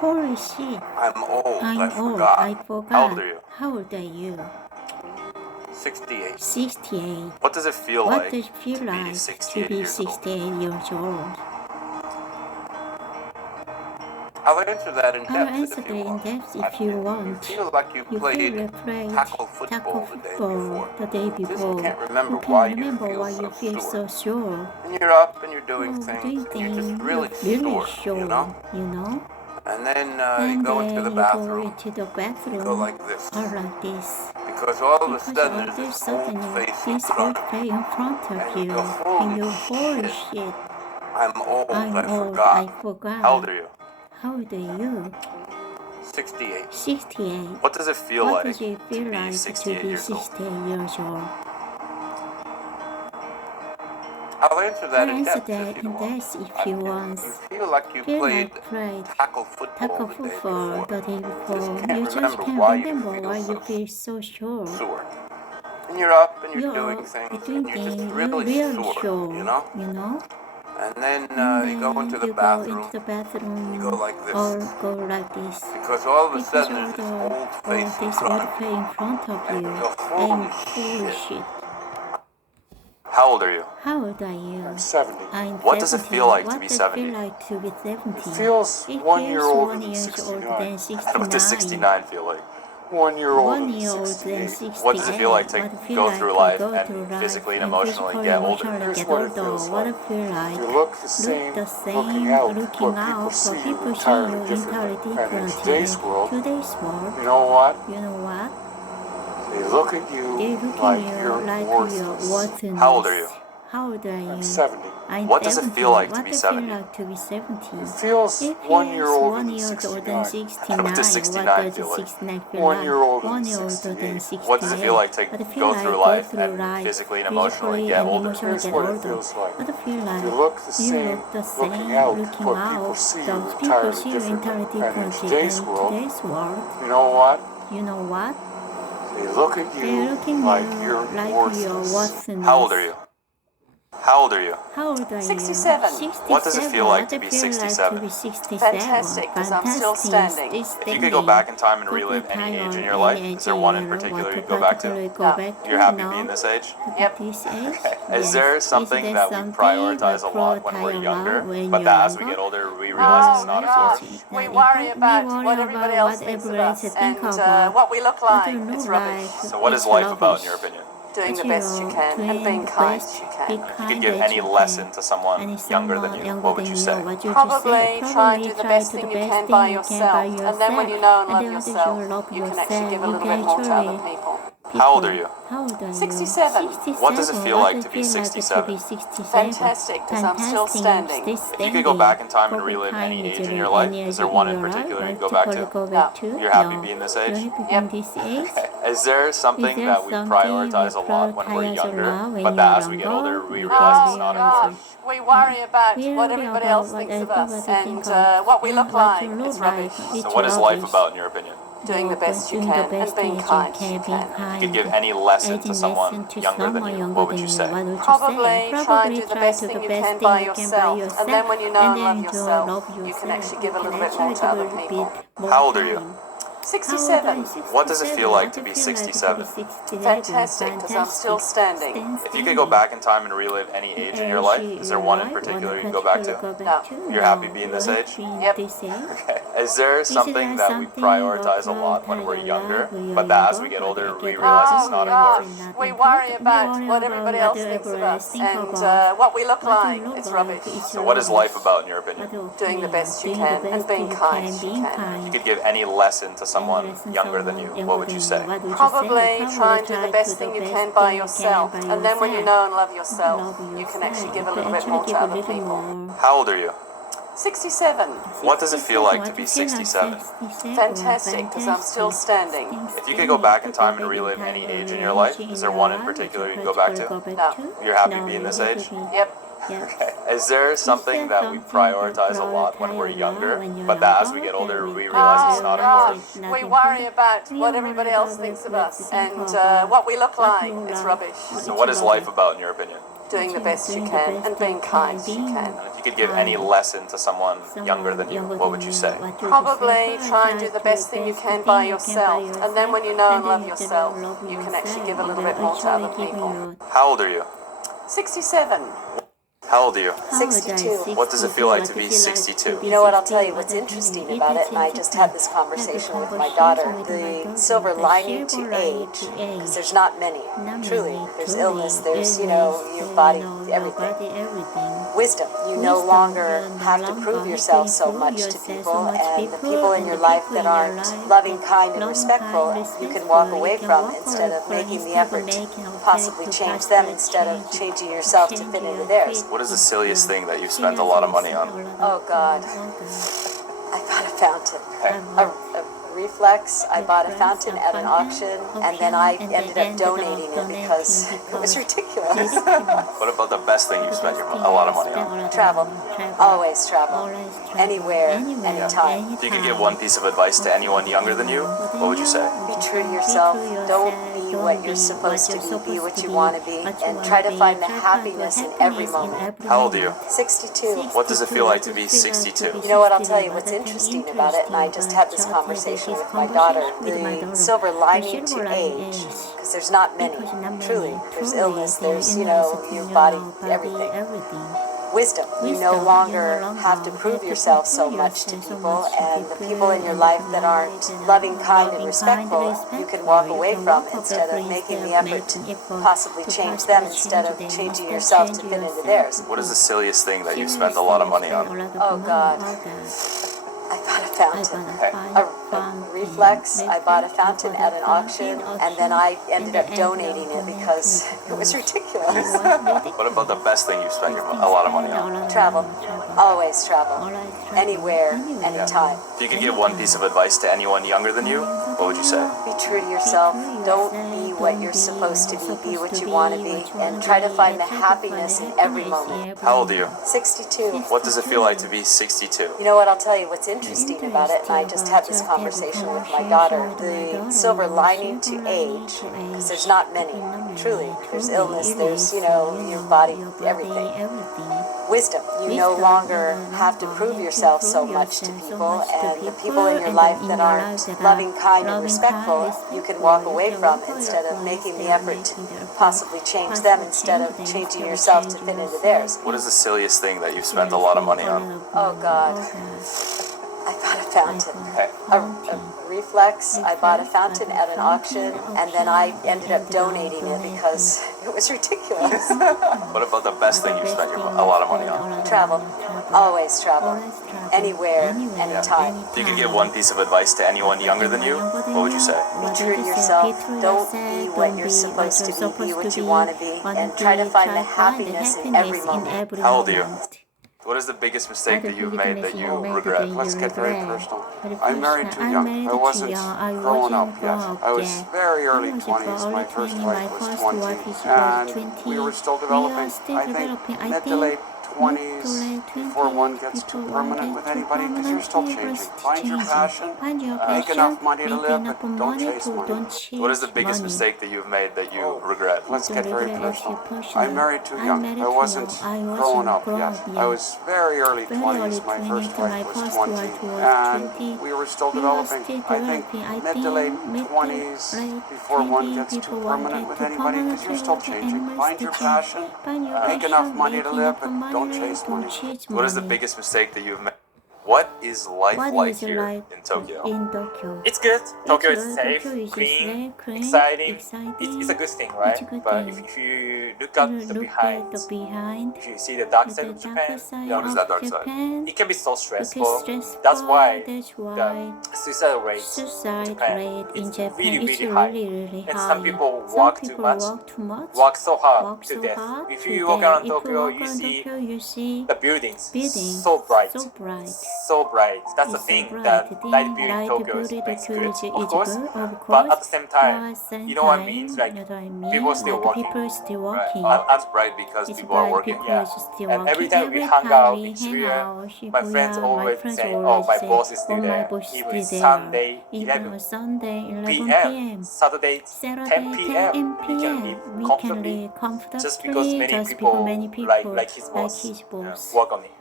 Holy shit. I'm old. I'm I old. forgot. I forgot. How old are you? How old are you? 68. 68. What does it feel What like does it feel to be like 68 to be years old? 68 years old? I'll answer that in I'll depth answer if that you in want. depth if you want. You feel like you You played feel played tackle tackle football the day football before. the day You before. just can't remember You why can't you remember feel why you so feel sore. so sure. And you're up and you're doing Oh, things doing and you're just things really really sore, you know? And then you And go into then the you go bathroom. into the bathroom You go like this. or like this. Because all of a Because sudden all there's of a this sudden old face in this front old of face you. in front of And you. you go, And you holy shit. shit. I'm old. I'm I old. forgot. I forgot. How old are you? How old are you? 68. 68. What does it feel What like does it feel to be like 68 to be years old? 68 years old? I'll answer that I'll in answer depth that if you in want. depth if you want. You feel like you played tackle tackle football football the day before. You You just just can't can't remember remember why why you you feel so sure. sore. And you're up and you're You're doing up, things you're and doing you're just things, really you're really sore, you know? sure. And then And you go into then the you go into bathroom the bathroom and you go like this. or go like this. Because all of a Because sudden all there's this the old face in this front old of face you. in front of And you. you go, And holy holy shit. shit. How old are you? How old are you? I'm 70. I'm What does it 70. feel like to What be does 70? it feel like to be 70? It feels It 1 year feels older 1 than year older 69. than And what does 69 feel like? 1 year older 1 than year older than 68. 68. What does it feel like to What it feel go like through to life go and through life physically and and emotionally physically get and older? emotionally Here's get what it older? feels What like. it feel like? You look the same, looking out, looking but people out, see but you people see entirely you differently. entirely And in differently. today's world, Today's world, you know what? you know what? They look at you They look at like you you're like you're worthless. worthless. How old are you? How old are you? I'm 70. I'm What does it 70. feel like to What be does it feel 70? like to be 70? It feels It 1 year feels older 1 than year older than 69. 69. What does 69 What feel does like? 69 feel 1 like? year older 1 than year older 68. than 68. What does it feel like to What it feel go like through go life through and life physically and emotionally physically get and older? emotionally Here's get what it older? feels like. What it feel like? You look the You same, look the same, looking out, looking but out, people see you but people entirely see you entirely differently. And in differently. today's And world, today's world, you know what? you know what? They look at They you look at like you you're like you're worthless. worthless. How old are you? How old are you? How old are 67. you? 67. What does it feel like to What be does it feel like 67? to be 67? Fantastic, 'cause I'm still standing. If you could go back in time and relive any age in your life, is there one in particular you'd go back to? You're happy being this age? Yep. This age? Is there something that we prioritize a lot when we're younger, but that as we get older we realize it's not important? We worry about what everybody else thinks of us, and what we look like is rubbish. So what is life about in your opinion? Doing the best you can and being kind as you can. If you could give any lesson to someone younger than you, what would you say? Probably try and do the best thing you can by yourself, and then when you know and love yourself, you can actually give a little bit more to other people. How old are you? How old are you? 67. What does it feel like to be 67? Fantastic, because I'm still standing. If you could go back in time and relive any age in your life, is there one in particular you'd go back to? You're happy being this age? Yep. Is there something that we prioritize a lot when we're younger, but that as we get older we realize it's not important? We worry about what everybody else thinks of us, and what we look like is rubbish. So what is life about in your opinion? Doing the best you can and being kind as you can. If you could give any lesson to someone younger than you, what would you say? Probably try and do the best thing you can by yourself, and then when you know and love yourself, you can actually give a little bit more to other people. How old are you? 67. What does it feel like to be 67? Fantastic, because I'm still standing. If you could go back in time and relive any age in your life, is there one in particular you'd go back to? No. You're happy being this age? Yep. Is there something that we prioritize a lot when we're younger, but that as we get older we realize it's not important? We worry about what everybody else thinks of us, and what we look like is rubbish. So what is life about in your opinion? Doing the best you can and being kind as you can. If you could give any lesson to someone younger than you, what would you say? Probably try and do the best thing you can by yourself, and then when you know and love yourself, you can actually give a little bit more to other people. How old are you? 67. What does it feel like to be 67? Fantastic, because I'm still standing. If you could go back in time and relive any age in your life, is there one in particular you'd go back to? No. You're happy being this age? Yep. Is there something that we prioritize a lot when we're younger, but that as we get older we realize it's not important? We worry about what everybody else thinks of us, and what we look like is rubbish. So what is life about in your opinion? Doing the best you can and being kind as you can. And if you could give any lesson to someone younger than you, what would you say? Probably try and do the best thing you can by yourself. And then when you know and love yourself, you can actually give a little bit more to other people. How old are you? 67. How old are you? 62. What does it feel like to be 62? You know what, I'll tell you what's interesting about it, and I just had this conversation with my daughter, the silver lining to age, because there's not many, truly. There's illness, there's, your body, everything. Wisdom. You no longer have to prove yourself so much to people, and the people in your life that aren't loving, kind, and respectful, you can walk away from instead of making the effort to possibly change them instead of changing yourself to fit into theirs. What is the silliest thing that you've spent a lot of money on? Oh, God. I bought a fountain. Okay. A reflex. I bought a fountain at an auction, and then I ended up donating it because it was ridiculous. What about the best thing you've spent a lot of money on? Travel. Always travel. Anywhere, anytime. If you could give one piece of advice to anyone younger than you, what would you say? Be true to yourself. Don't be what you're supposed to be. Be what you want to be. And try to find the happiness in every moment. How old are you? 62. What does it feel like to be 62? You know what, I'll tell you what's interesting about it, and I just had this conversation with my daughter, the silver lining to age, because there's not many, truly. There's illness, there's, your body, everything. Wisdom. You no longer have to prove yourself so much to people, and the people in your life that aren't loving, kind, and respectful, you can walk away from instead of making the effort to possibly change them instead of changing yourself to fit into theirs. What is the silliest thing that you've spent a lot of money on? Oh, God. I bought a fountain. Okay. A reflex. I bought a fountain at an auction, and then I ended up donating it because it was ridiculous. What about the best thing you've spent a lot of money on? Travel. Always travel. Anywhere, anytime. If you could give one piece of advice to anyone younger than you, what would you say? Be true to yourself. Don't be what you're supposed to be. Be what you want to be. And try to find the happiness in every moment. How old are you? 62. What does it feel like to be 62? You know what, I'll tell you what's interesting about it, and I just had this conversation with my daughter, the silver lining to age, because there's not many, truly. There's illness, there's, your body, everything. Wisdom. You no longer have to prove yourself so much to people, and the people in your life that aren't loving, kind, and respectful, you can walk away from instead of making the effort to possibly change them instead of changing yourself to fit into theirs. What is the silliest thing that you've spent a lot of money on? Oh, God. I bought a fountain. Okay. A reflex. I bought a fountain at an auction, and then I ended up donating it because it was ridiculous. What about the best thing you've spent a lot of money on? Travel. Always travel. Anywhere, anytime. If you could give one piece of advice to anyone younger than you, what would you say? Be true to yourself. Don't be what you're supposed to be. Be what you want to be. And try to find the happiness in every moment. How old are you? What is the biggest mistake that you've made that you regret? Let's get very personal. I married too young. I wasn't growing up yet. I was very early 20s. My first wife was 20. And we were still developing. I think mid to late 20s before one gets too permanent with anybody, because you're still changing. Find your passion, make enough money to live, but don't chase money. What is the biggest mistake that you've made that you regret? Let's get very personal. I married too young. I wasn't growing up yet. I was very early 20s. My first wife was 20. And we were still developing. I think mid to late 20s before one gets too permanent with anybody, because you're still changing. Find your passion, make enough money to live, but don't chase money. What is the biggest mistake that you've made? What is life like here in Tokyo? It's good. Tokyo is safe, clean, exciting. It's a good thing, right? But if you look at the behind, if you see the dark side of Japan, What is that dark side? it can be so stressful. That's why the suicide rate in Japan is really, really high. And some people work too much, work so hard to death. If you walk around Tokyo, you see the buildings so bright. So bright. That's the thing that night view in Tokyo is good, of course. But at the same time, you know what I mean? It's like people still working. Right. That's bright because people are working. Yeah. And every time we hang out in Shibuya, my friends always say, "Oh, my boss is still there." Even it's Sunday, 11 p.m., Saturday, 10 p.m. He can live comfortably just because many people like his boss work on it.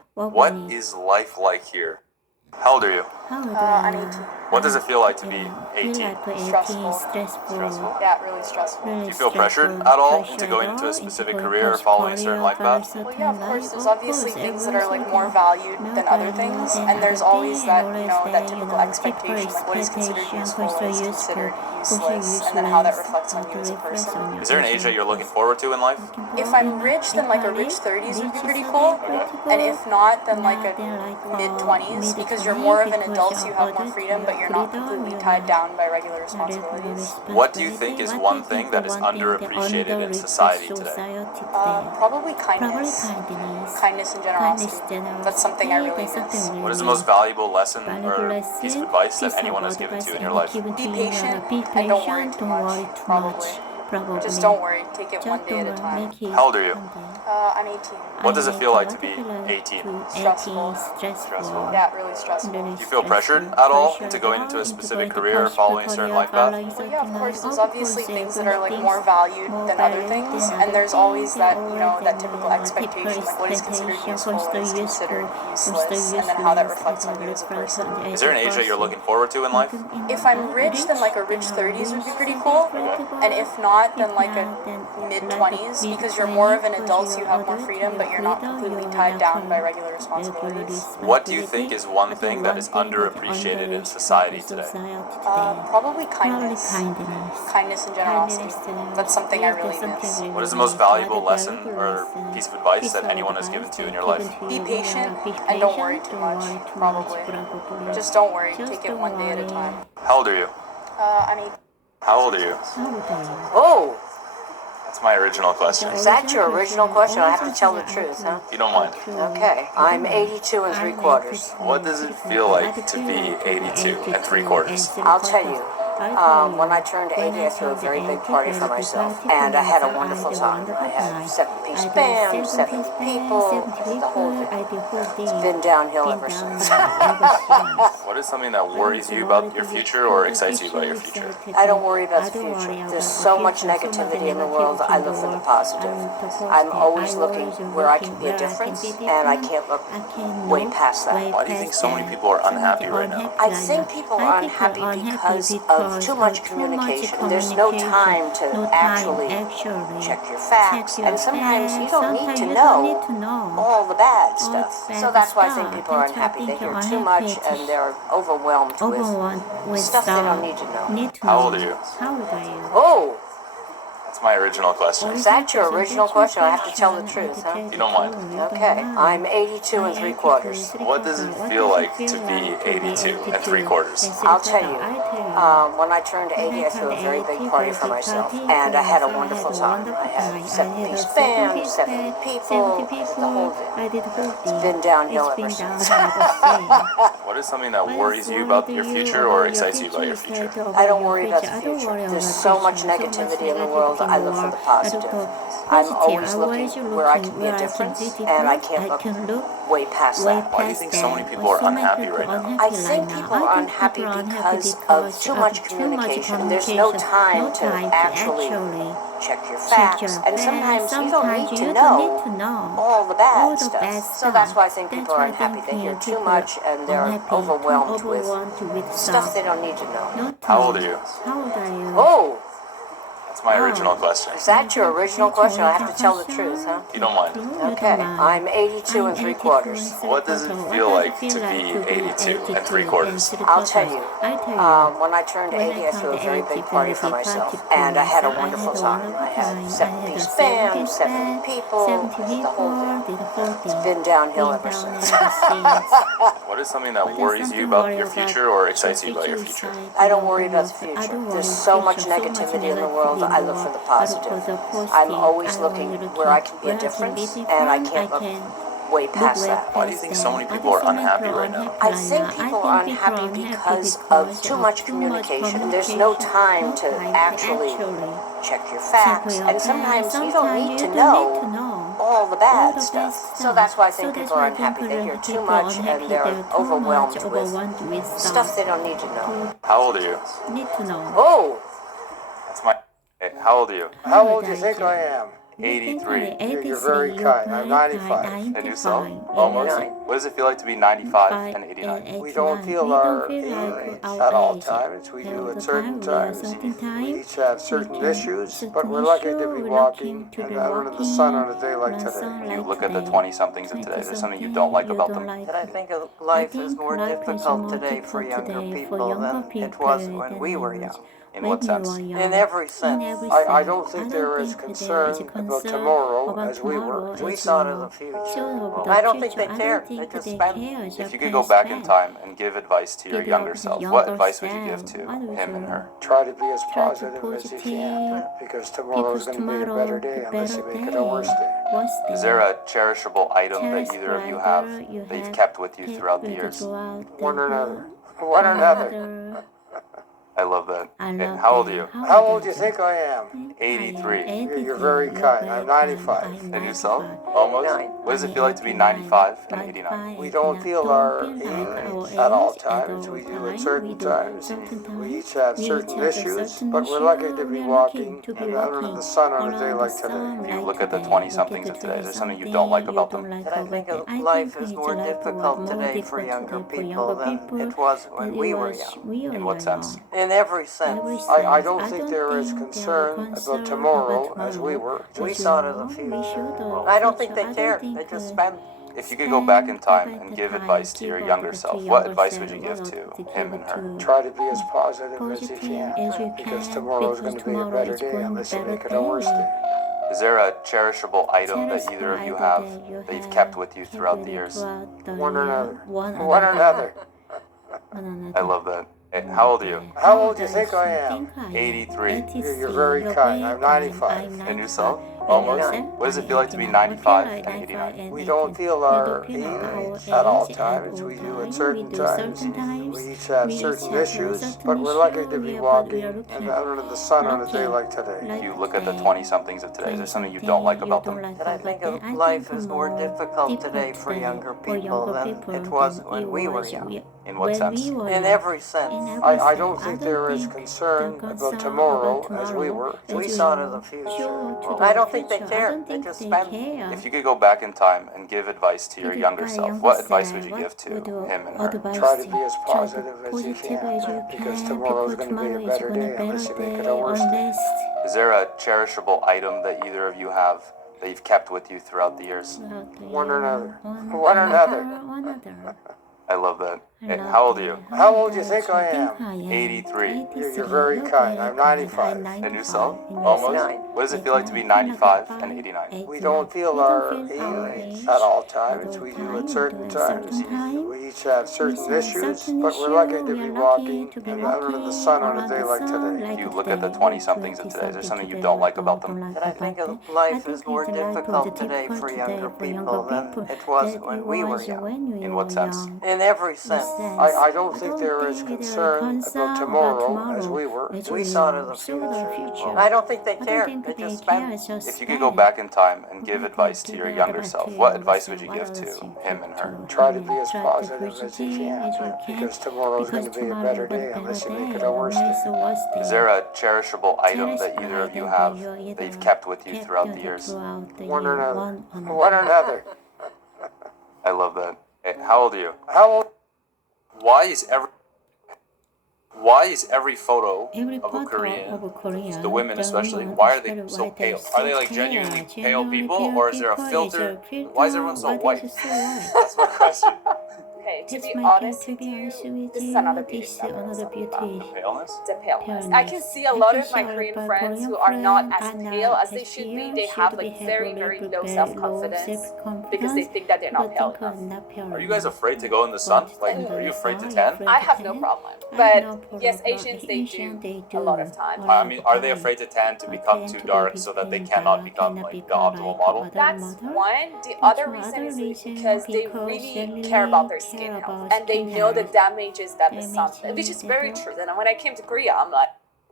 What is life like here? How old are you? I'm 18. What does it feel like to be 18? Stressful. Stressful. Yeah, really stressful. Do you feel pressured at all into going into a specific career or following a certain life path? Well, yeah, of course. There's obviously things that are like more valued than other things, and there's always that, that typical expectation, like what is considered useful, what is considered useless, and then how that reflects on you as a person. Is there an age that you're looking forward to in life? If I'm rich, then like a rich 30s would be pretty cool, and if not, then like a mid 20s, because you're more of an adult, so you have more freedom, but you're not completely tied down by regular responsibilities. What do you think is one thing that is underappreciated in society today? Probably kindness. Kindness and generosity. That's something I really miss. What is the most valuable lesson or piece of advice that anyone has given to you in your life? Be patient and don't worry too much, probably. Just don't worry, take it one day at a time. How old are you? I'm 18. What does it feel like to be 18? Stressful. Stressful. Yeah, really stressful. Do you feel pressured at all into going into a specific career or following a certain life path? Well, yeah, of course. There's obviously things that are like more valued than other things, and there's always that, that typical expectation, like what is considered useful, what is considered useless, and then how that reflects on you as a person. Is there an age that you're looking forward to in life? If I'm rich, then like a rich 30s would be pretty cool, and if not, then like a mid 20s, because you're more of an adult, so you have more freedom, but you're not completely tied down by regular responsibilities. What do you think is one thing that is underappreciated in society today? Probably kindness. Kindness and generosity. That's something I really miss. What is the most valuable lesson or piece of advice that anyone has given to you in your life? Be patient and don't worry too much, probably. Just don't worry, take it one day at a time. How old are you? I'm 18. How old are you? Oh, That's my original question. is that your original question? I have to tell the truth, huh? If you don't mind. Okay, I'm 82 and 3/4. What does it feel like to be 82 and 3/4? I'll tell you. When I turned 80, I threw a very big party for myself, and I had a wonderful time. I had 7-piece band, 7 people, the whole thing. It's been downhill ever since. What is something that worries you about your future or excites you about your future? I don't worry about the future. There's so much negativity in the world. I look for the positive. I'm always looking where I can be a difference, and I can't look way past that. Why do you think so many people are unhappy right now? I think people are unhappy because of too much communication. There's no time to actually check your facts, and sometimes you don't need to know all the bad stuff. So that's why I think people are unhappy. They hear too much and they're overwhelmed with stuff they don't need to know. How old are you? Oh, That's my original question. is that your original question? I have to tell the truth, huh? If you don't mind. Okay, I'm 82 and 3/4. What does it feel like to be 82 and 3/4? I'll tell you. When I turned 80, I threw a very big party for myself, and I had a wonderful time. I had 7-piece band, 7 people, the whole thing. It's been downhill ever since. What is something that worries you about your future or excites you about your future? I don't worry about the future. There's so much negativity in the world. I look for the positive. I'm always looking where I can be a difference, and I can't look way past that. Why do you think so many people are unhappy right now? I think people are unhappy because of too much communication. There's no time to actually check your facts, and sometimes you don't need to know all the bad stuff. So that's why I think people are unhappy. They hear too much and they're overwhelmed with stuff they don't need to know. How old are you? Oh, That's my original question. is that your original question? I have to tell the truth, huh? If you don't mind. Okay, I'm 82 and 3/4. What does it feel like to be 82 and 3/4? I'll tell you. When I turned 80, I threw a very big party for myself, and I had a wonderful time. I had 7-piece band, 7 people, the whole thing. It's been downhill ever since. What is something that worries you about your future or excites you about your future? I don't worry about the future. There's so much negativity in the world. I look for the positive. I'm always looking where I can be a difference, and I can't look way past that. Why do you think so many people are unhappy right now? I think people are unhappy because of too much communication. There's no time to actually check your facts, and sometimes you don't need to know all the bad stuff. So that's why I think people are unhappy. They hear too much and they're overwhelmed with stuff they don't need to know. How old are you? Oh, That's my. Hey, how old are you? How old do you think I am? 83. You're very kind. I'm 95. And you so? Almost. What does it feel like to be 95 and 89? We don't feel our age at all times. We do at certain times. We each have certain issues, but we're lucky to be walking under the sun on a day like today. You look at the 20-somethings of today, there's something you don't like about them. But I think life is more difficult today for younger people than it was when we were young. In what sense? In every sense. I don't think they're as concerned about tomorrow as we were. We thought of the future. I don't think they care. They just spend. If you could go back in time and give advice to your younger self, what advice would you give to him and her? Try to be as positive as you can, because tomorrow's going to be a better day unless you make it a worse day. Is there a cherishable item that either of you have that you've kept with you throughout the years? One or another. One or another. I love that. And how old are you? How old do you think I am? 83. You're very kind. I'm 95. And yourself? Almost? What does it feel like to be 95 and 89? We don't feel our age at all times. We do at certain times. We each have certain issues, but we're lucky to be walking under the sun on a day like today. You look at the 20-somethings of today, there's something you don't like about them. But I think life is more difficult today for younger people than it was when we were young. In what sense? In every sense. I don't think they're as concerned about tomorrow as we were. We thought of the future. I don't think they care. They just spend. If you could go back in time and give advice to your younger self, what advice would you give to him and her? Try to be as positive as you can, because tomorrow's going to be a better day unless you make it a worse day. Is there a cherishable item that either of you have that you've kept with you throughout the years? One or another. One or another. I love that. And how old are you? How old do you think I am? 83. You're very kind. I'm 95. And yourself? Almost? What does it feel like to be 95 and 89? We don't feel our age at all times. We do at certain times. We each have certain issues, but we're lucky to be walking under the sun on a day like today. You look at the 20-somethings of today, there's something you don't like about them. But I think life is more difficult today for younger people than it was when we were young. In what sense? In every sense. I don't think they're as concerned about tomorrow as we were. We thought of the future. I don't think they care. They just spend. If you could go back in time and give advice to your younger self, what advice would you give to him and her? Try to be as positive as you can, because tomorrow's going to be a better day unless you make it a worse day. Is there a cherishable item that either of you have that you've kept with you throughout the years? One or another. One or another. I love that. And how old are you? How old do you think I am? 83. You're very kind. I'm 95. And yourself? Almost? What does it feel like to be 95 and 89? We don't feel our age at all times. We do at certain times. We each have certain issues, but we're lucky to be walking under the sun on a day like today. You look at the 20-somethings of today, there's something you don't like about them. But I think life is more difficult today for younger people than it was when we were young. In what sense? In every sense. I don't think they're as concerned about tomorrow as we were. We thought of the future. I don't think they care. They just spend. If you could go back in time and give advice to your younger self, what advice would you give to him and her? Try to be as positive as you can, because tomorrow's going to be a better day unless you make it a worse day. Is there a cherishable item that either of you have that you've kept with you throughout the years? One or another. One or another. I love that. And how old are you? How old? Why is every photo of a Korean, the women especially, why are they so pale? Are they like genuinely pale people, or is there a filter? Why is everyone so white? That's my question. Okay, to be honest with you, this is another beauty standard. The paleness? The paleness. I can see a lot of my Korean friends who are not as pale as they should be. They have like very, very low self-confidence because they think that they're not pale enough. Are you guys afraid to go in the sun? Like, are you afraid to tan? I have no problem. But yes, Asians, they do a lot of time. I mean, are they afraid to tan to become too dark so that they cannot become like the optimal model? That's one. The other reason is because they really care about their skin health and they know the damages that the sun, which is very true. And when I came to Korea, I'm like,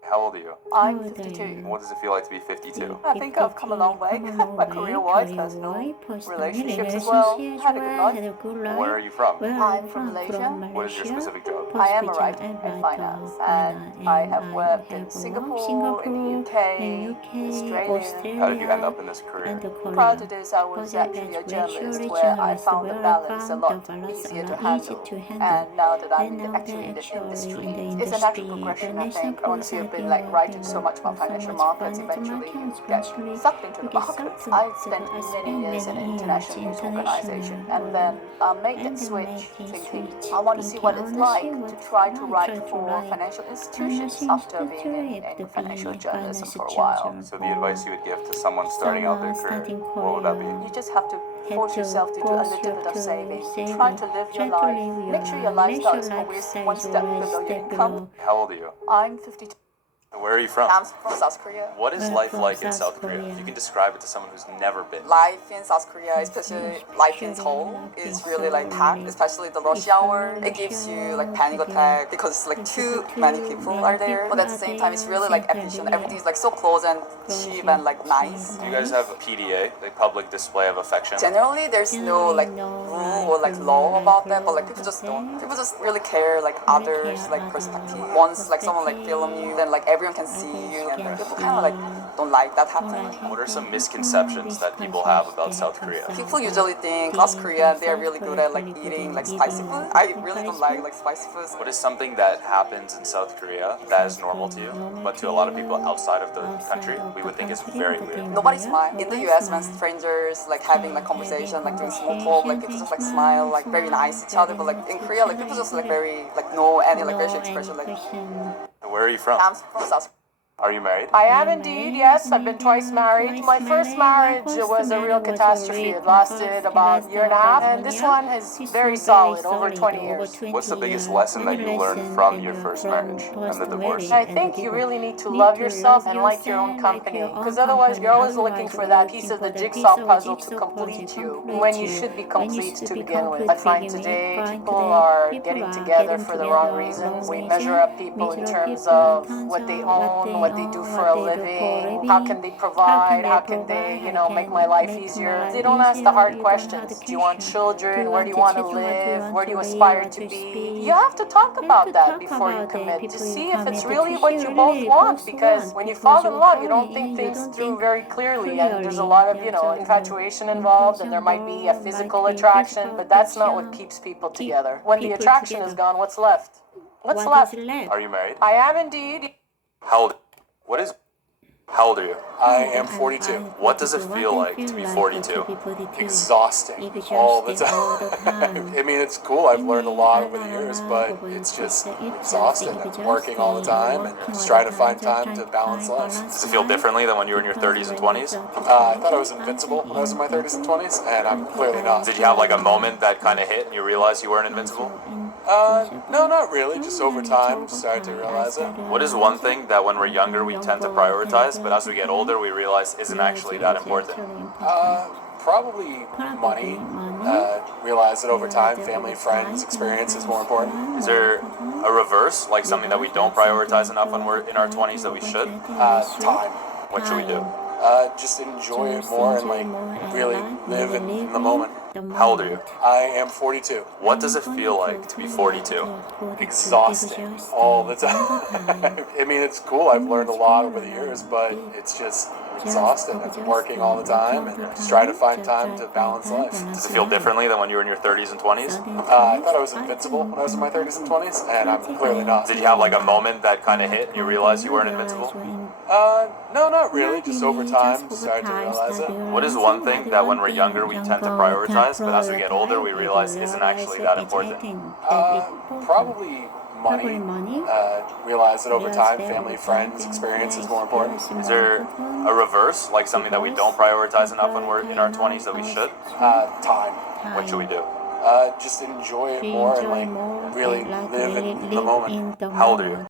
How old are you? I'm How old are 52. you? What does it feel like to be 52? I think I've come a long way. My career-wise, personal, relationships as well. Had a good life. Where are you from? I'm from Malaysia. What is your specific job? I am a writer in finance, and I have worked in Singapore, in the UK, Australia. How did you end up in this career? Prior to this, I was actually a journalist where I found the balance a lot easier to handle. And now that I'm actually in the industry, it's a natural progression, I think. Once you've been like writing so much about financial markets, eventually you get sucked into the markets. I spent many years in an international news organization, and then I made that switch thinking I want to see what it's like to try to write for financial institutions after being in financial journalism for a while. So the advice you would give to someone starting out their career, what would that be? You just have to force yourself to do a little bit of saving. Try to live your life. Make sure your lifestyle is always one step below your income. How old are you? I'm 52. Where are you from? I'm from South Korea. What is life like in South Korea? If you can describe it to someone who's never been. Life in South Korea, especially life in Seoul, is really like packed, especially the rush hour. It gives you like panic attack because like too many people are there. But at the same time, it's really like efficient. Everything's like so close and cheap and like nice. Do you guys have a PDA, like public display of affection? Generally, there's no like rule or like law about that, but like people just don't. People just really care like others like perspective. Once like someone like film you, then like everyone can see you, and like, people kind of like don't like that happening. What are some misconceptions that people have about South Korea? People usually think South Korea they're really good at like eating like spicy food. I really don't like spicy foods. What is something that happens in South Korea that is normal to you, but to a lot of people outside of the country, we would think is very weird? Nobody smiles. In the US, when strangers like having like conversation, like doing small talk, like people just like smile, like very nice to each other. But like in Korea, like people just like very like no any like facial expression. Like Where are you from? I'm from South. Are you married? I am indeed, yes. I've been twice married. My first marriage was a real catastrophe. It lasted about a year and a half, and this one is very solid, over 20 years. What's the biggest lesson that you learned from your first marriage and the divorce? I think you really need to love yourself and like your own company, because otherwise you're always looking for that piece of the jigsaw puzzle to complete you, when you should be complete to begin with. I find today people are getting together for the wrong reasons. We measure up people in terms of what they own, what they do for a living, how can they provide, how can they, make my life easier. They don't ask the hard questions. Do you want children? Where do you want to live? Where do you aspire to be? You have to talk about that before you commit to see if it's really what you both want, because when you fall in love, you don't think things through very clearly, and there's a lot of, infatuation involved, and there might be a physical attraction, but that's not what keeps people together. When the attraction is gone, what's left? What's left? Are you married? I am indeed. How old? How old are you? I am 42. What does it feel like to be 42? Exhausting all the time. I mean, it's cool. I've learned a lot over the years, but it's just exhausting. I'm working all the time and just trying to find time to balance life. Does it feel differently than when you were in your 30s and 20s? I thought I was invincible when I was in my 30s and 20s, and I'm clearly not. Did you have like a moment that kind of hit and you realized you weren't invincible? No, not really. Just over time, started to realize it. What is one thing that when we're younger we tend to prioritize, but as we get older we realize isn't actually that important? Probably money. Realize that over time, family, friends, experience is more important. Is there a reverse, like something that we don't prioritize enough when we're in our 20s that we should? Time. What should we do? Just enjoy it more and like really live in the moment. How old are you? I am 42. What does it feel like to be 42? Exhausting all the time. I mean, it's cool. I've learned a lot over the years, but it's just exhausting. I'm working all the time and just trying to find time to balance life. Does it feel differently than when you were in your 30s and 20s? I thought I was invincible when I was in my 30s and 20s, and I'm clearly not. Did you have like a moment that kind of hit and you realized you weren't invincible? No, not really. Just over time, started to realize it. What is one thing that when we're younger we tend to prioritize, but as we get older we realize isn't actually that important? Probably money. Realize that over time, family, friends, experience is more important. Is there a reverse, like something that we don't prioritize enough when we're in our 20s that we should? Time. What should we do? Just enjoy it more and like really live in the moment. How old are you?